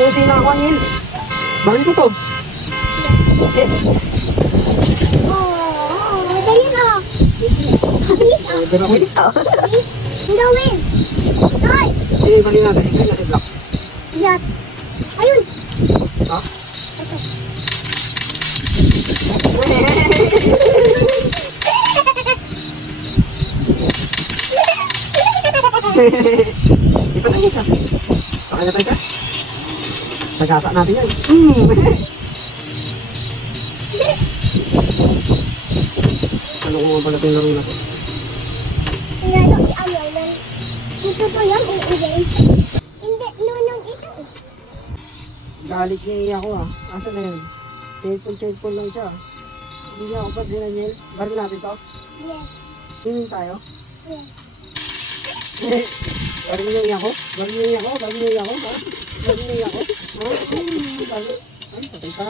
Sinusin na ako, Anil. Bakit ko to? Yes. Dali na. Bilis ah. Bilis ah. Bilis. Ang gawin. Toy. Bali natin si Chris na si Black. Black. Ayun. Ha? Di pa tayo siya. Sakay na tayo siya. Sagasa natin yan. Ano kung mga pala itong laro na to? Lalo i-away lang. Ito po yung i-game. Hindi, nunong ito. Galit niya ako ah. Asa na yun? Cellphone lang siya. Hindi niya ako pa sinanyel. Bari natin to? Yes. Tingin tayo? Yes. Bari niya ako? Bari niya ako? Bari niya ako? Bari niya ako? Ay, patay ka.